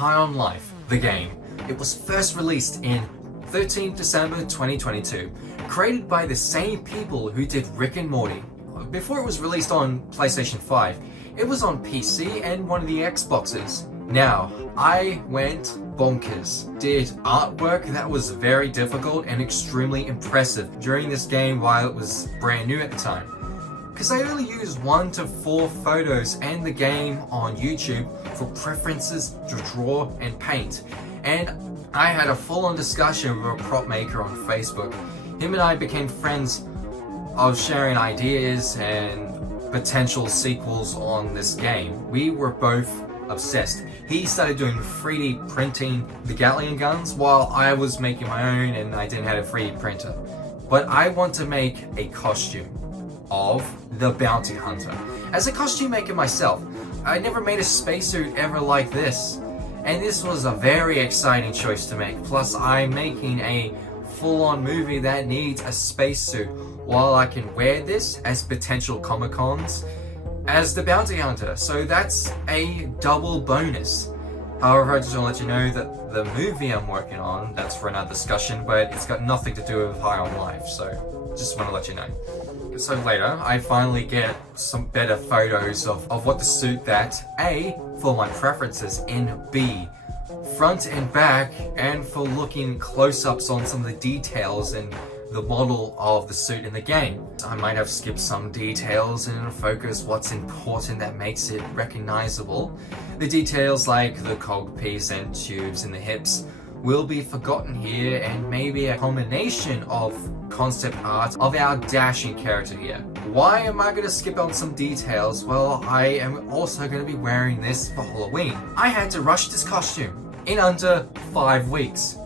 High on Life, the game. It was first released in 13th December 2022, created by the same people who did Rick and Morty. Before it was released on PlayStation 5, it was on PC and one of the Xboxes. Now, I went bonkers. Did artwork that was very difficult and extremely impressive during this game while it was brand new at the time. Because I only used 1 to 4 photos and the game on YouTube for preferences to draw and paint. And I had a full-on discussion with a prop maker on Facebook. Him and I became friends of sharing ideas and potential sequels on this game. We were both obsessed. He started doing 3D printing the Gatling guns while I was making my own and I didn't have a 3D printer. But I want to make a costume of the Bounty Hunter. As a costume maker myself, I never made a spacesuit ever like this. And this was a very exciting choice to make. Plus, I'm making a full-on movie that needs a spacesuit. While I can wear this as potential Comic-Cons as the Bounty Hunter. So that's a double bonus. However, I just want to let you know that the movie I'm working on, that's for another discussion, but it's got nothing to do with High on Life. So just want to let you know. So later, I finally get some better photos of what the suit that A, for my preferences, and B, front and back, and for looking close-ups on some of the details and the model of the suit in the game. I might have skipped some details and focus what's important that makes it recognizable. The details like the cog piece and tubes in the hips will be forgotten here, and maybe a combination of concept art of our dashing character here. Why am I going to skip on some details? Well, I am also going to be wearing this for Halloween. I had to rush this costume in under 5 weeks.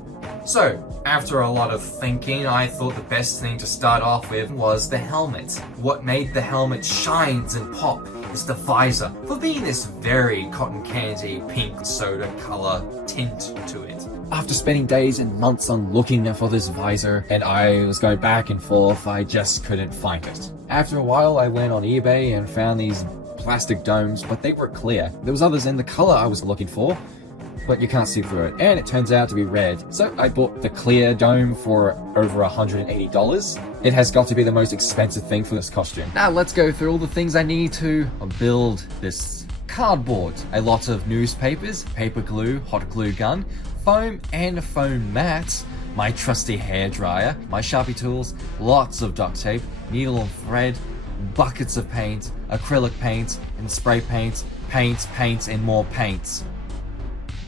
So, after a lot of thinking, I thought the best thing to start off with was the helmet. What made the helmet shines and pop is the visor, for being this very cotton candy pink soda color tint to it. After spending days and months on looking for this visor, and I was going back and forth, I just couldn't find it. After a while, I went on eBay and found these plastic domes, but they were clear. There was others in the color I was looking for, but you can't see through it, and it turns out to be red. So I bought the clear dome for over $180. It has got to be the most expensive thing for this costume. Now let's go through all the things I need to build this cardboard. A lot of newspapers, paper glue, hot glue gun, foam and foam mats, my trusty hairdryer, my Sharpie tools, lots of duct tape, needle and thread, buckets of paint, acrylic paints and spray paints, paints and more paints.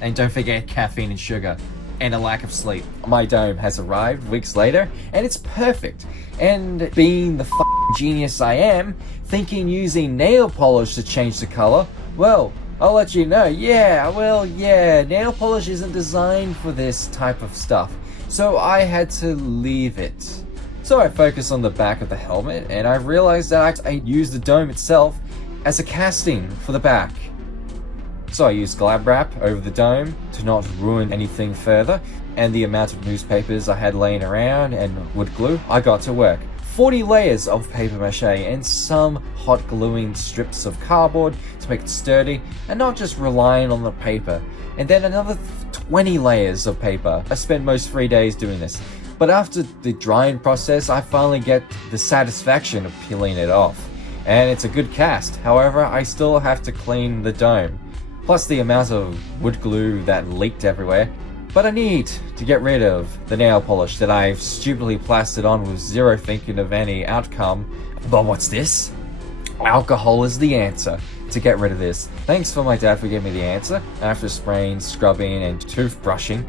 And don't forget caffeine and sugar, and a lack of sleep. My dome has arrived weeks later, and it's perfect. And being the f***ing genius I am, thinking using nail polish to change the color, well, I'll let you know, nail polish isn't designed for this type of stuff. So I had to leave it. So I focused on the back of the helmet, and I realized that I used the dome itself as a casting for the back. So I used glad wrap over the dome to not ruin anything further, and the amount of newspapers I had laying around and wood glue, I got to work. 40 layers of paper mache and some hot gluing strips of cardboard to make it sturdy and not just relying on the paper. And then another 20 layers of paper. I spent most 3 days doing this. But after the drying process, I finally get the satisfaction of peeling it off. And it's a good cast. However, I still have to clean the dome. Plus the amount of wood glue that leaked everywhere. But I need to get rid of the nail polish that I've stupidly plastered on with zero thinking of any outcome. But what's this? Alcohol is the answer to get rid of this. Thanks for my dad for giving me the answer after spraying, scrubbing and toothbrushing.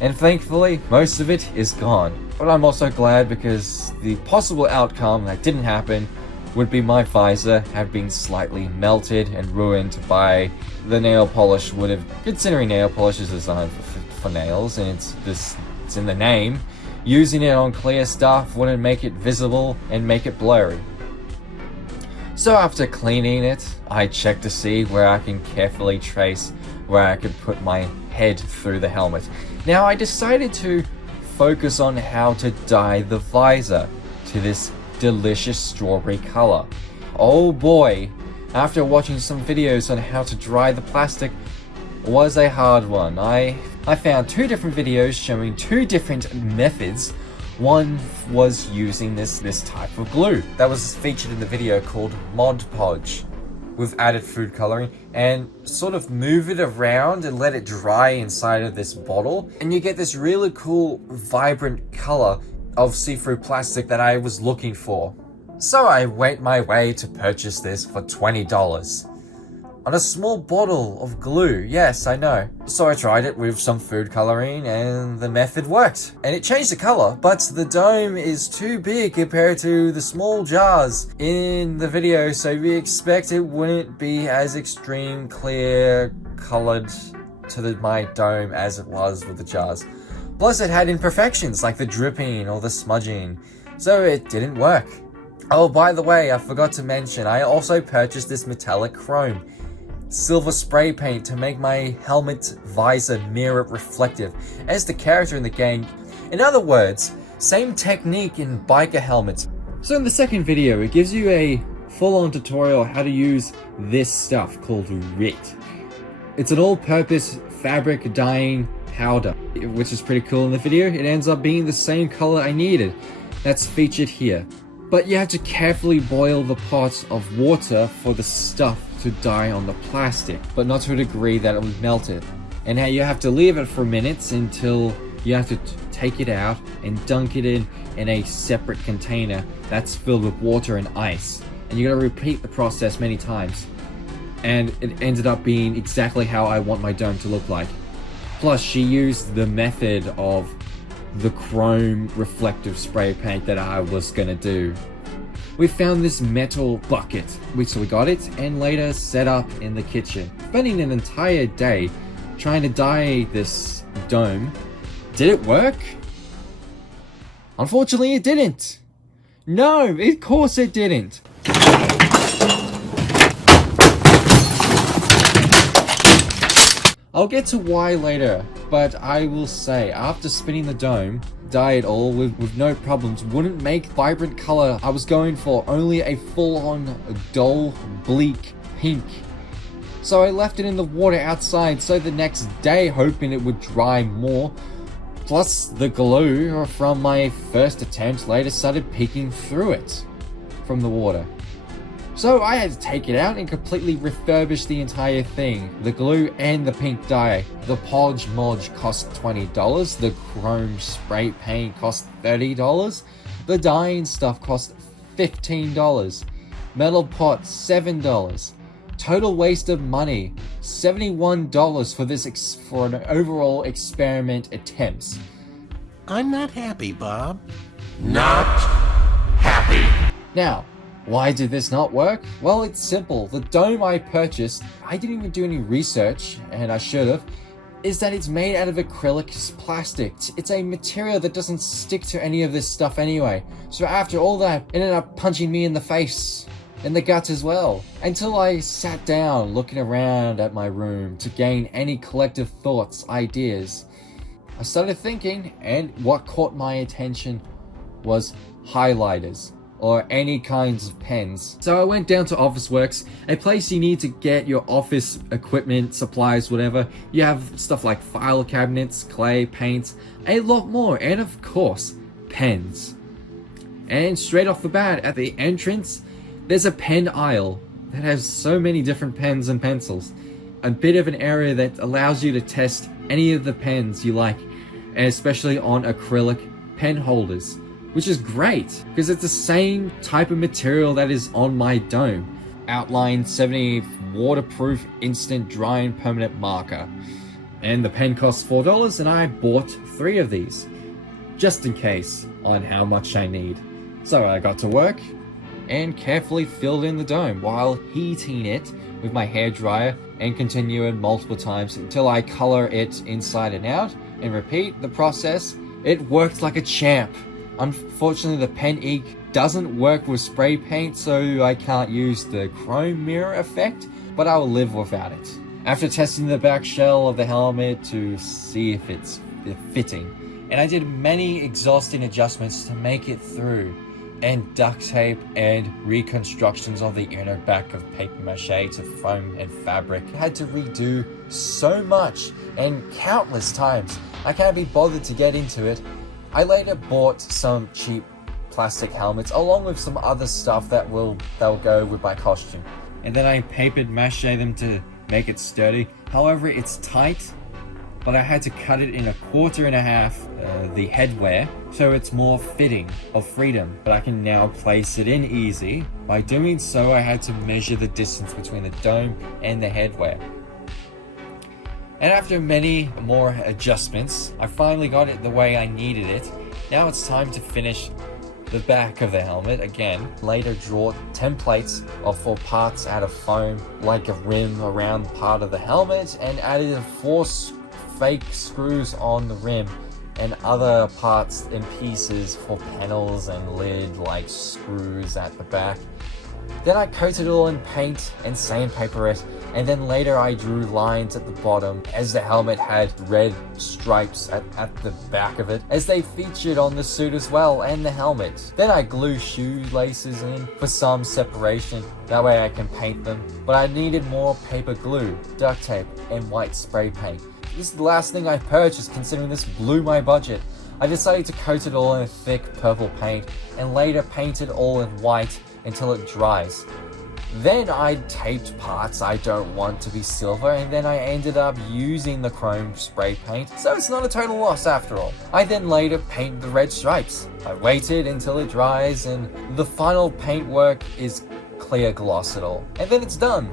And thankfully, most of it is gone. But I'm also glad because the possible outcome that didn't happen would be my visor had been slightly melted and ruined by the nail polish would have, considering nail polish is designed for nails and it's in the name, using it on clear stuff wouldn't make it visible and make it blurry. So after cleaning it, I checked to see where I can carefully trace where I could put my head through the helmet. Now I decided to focus on how to dye the visor to this delicious strawberry color. Oh boy, after watching some videos on how to dry the plastic, was a hard one. I found 2 different videos showing 2 different methods. One was using this type of glue that was featured in the video called Mod Podge, with added food coloring, and sort of move it around and let it dry inside of this bottle, and you get this really cool vibrant color of see-through plastic that I was looking for. So I went my way to purchase this for $20 on a small bottle of glue. Yes, I know. So I tried it with some food coloring and the method worked. And it changed the color, but the dome is too big compared to the small jars in the video, so we expect it wouldn't be as extreme clear colored to my dome as it was with the jars. Plus it had imperfections like the dripping or the smudging, so it didn't work. Oh, by the way, I forgot to mention, I also purchased this metallic chrome silver spray paint to make my helmet visor mirror reflective as the character in the game. In other words, same technique in biker helmets. So in the second video, it gives you a full-on tutorial how to use this stuff called RIT. It's an all-purpose fabric dyeing powder, which is pretty cool in the video. It ends up being the same color I needed. That's featured here. But you have to carefully boil the pot of water for the stuff to dye on the plastic, but not to a degree that it would melt it. And how you have to leave it for minutes until you have to take it out and dunk it in a separate container that's filled with water and ice. And you gotta repeat the process many times. And it ended up being exactly how I want my dome to look like. Plus, she used the method of the chrome reflective spray paint that I was gonna do. We found this metal bucket, so we got it and later set up in the kitchen. Spending an entire day trying to dye this dome. Did it work? Unfortunately, it didn't. No, of course it didn't. I'll get to why later, but I will say, after spinning the dome, dye it all with no problems, wouldn't make vibrant color I was going for, only a full-on dull, bleak pink. So I left it in the water outside so the next day, hoping it would dry more. Plus the glue from my first attempt later started peeking through it from the water. So I had to take it out and completely refurbish the entire thing. The glue and the pink dye. The Podge Modge cost $20. The chrome spray paint cost $30. The dyeing stuff cost $15. Metal pot, $7. Total waste of money, $71 for this for an overall experiment attempts. I'm not happy, Bob. Not happy. Now, why did this not work? Well, it's simple. The dome I purchased, I didn't even do any research, and I should have, is that it's made out of acrylic plastic. It's a material that doesn't stick to any of this stuff anyway. So after all that, it ended up punching me in the face, in the gut as well. Until I sat down looking around at my room to gain any collective thoughts, ideas. I started thinking, and what caught my attention was highlighters, or any kinds of pens. So I went down to Officeworks, a place you need to get your office equipment, supplies, whatever. You have stuff like file cabinets, clay, paints, a lot more, and of course, pens. And straight off the bat, at the entrance, there's a pen aisle that has so many different pens and pencils. A bit of an area that allows you to test any of the pens you like, and especially on acrylic pen holders. Which is great, because it's the same type of material that is on my dome. Outline 70 waterproof instant drying permanent marker. And the pen costs $4 and I bought 3 of these. Just in case on how much I need. So I got to work and carefully filled in the dome while heating it with my hairdryer and continuing multiple times until I color it inside and out and repeat the process. It worked like a champ. Unfortunately, the pen ink doesn't work with spray paint, so I can't use the chrome mirror effect, but I'll live without it. After testing the back shell of the helmet to see if it's fitting, and I did many exhausting adjustments to make it through, and duct tape and reconstructions of the inner back of paper mache to foam and fabric. I had to redo so much and countless times. I can't be bothered to get into it. I later bought some cheap plastic helmets along with some other stuff that'll go with my costume. And then I papered mache them to make it sturdy. However, it's tight, but I had to cut it in 1/4.5 the headwear, so it's more fitting of freedom, but I can now place it in easy. By doing so, I had to measure the distance between the dome and the headwear. And after many more adjustments, I finally got it the way I needed it. Now it's time to finish the back of the helmet again. Later draw templates for parts out of foam, like a rim around part of the helmet, and added 4 fake screws on the rim and other parts and pieces for panels and lid, like screws at the back. Then I coated it all in paint and sandpaper it, and then later I drew lines at the bottom, as the helmet had red stripes at the back of it, as they featured on the suit as well, and the helmet. Then I glue shoelaces in for some separation, that way I can paint them, but I needed more paper glue, duct tape, and white spray paint. This is the last thing I purchased, considering this blew my budget. I decided to coat it all in a thick purple paint, and later paint it all in white until it dries. Then I taped parts I don't want to be silver, and then I ended up using the chrome spray paint, so it's not a total loss after all. I then later paint the red stripes. I waited until it dries, and the final paintwork is clear gloss it all, and then it's done.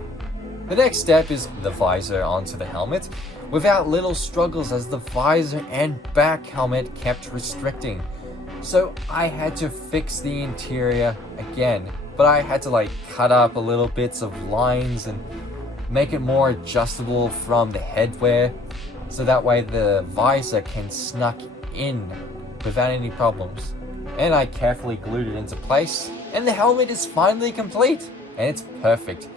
The next step is the visor onto the helmet, without little struggles, as the visor and back helmet kept restricting. So I had to fix the interior again, but I had to cut up a little bits of lines and make it more adjustable from the headwear, so that way the visor can snuck in without any problems. And I carefully glued it into place, and the helmet is finally complete, and it's perfect.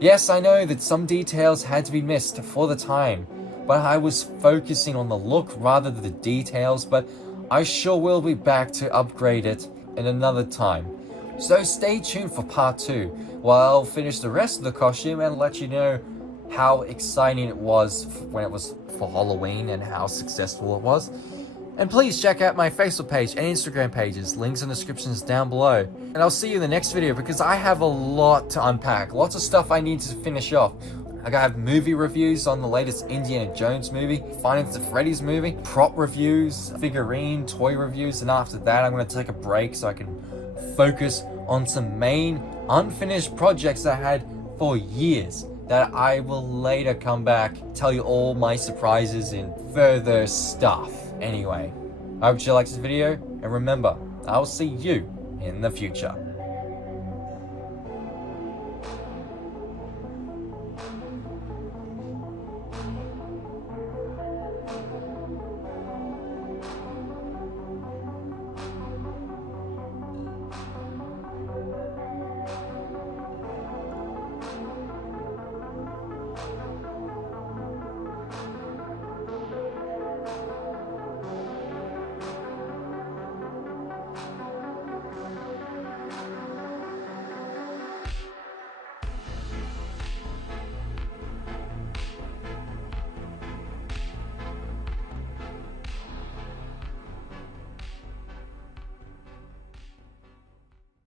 Yes, I know that some details had to be missed for the time, but I was focusing on the look rather than the details, but I sure will be back to upgrade it in another time. So stay tuned for part 2, while I'll finish the rest of the costume and let you know how exciting it was when it was for Halloween and how successful it was. And please check out my Facebook page and Instagram pages, links in the descriptions down below. And I'll see you in the next video, because I have a lot to unpack, lots of stuff I need to finish off. I have movie reviews on the latest Indiana Jones movie, Five Nights at Freddy's movie, prop reviews, figurine, toy reviews, and after that I'm going to take a break so I can focus on some main unfinished projects I had for years that I will later come back, tell you all my surprises and further stuff. Anyway, I hope you liked this video, and remember, I'll see you in the future.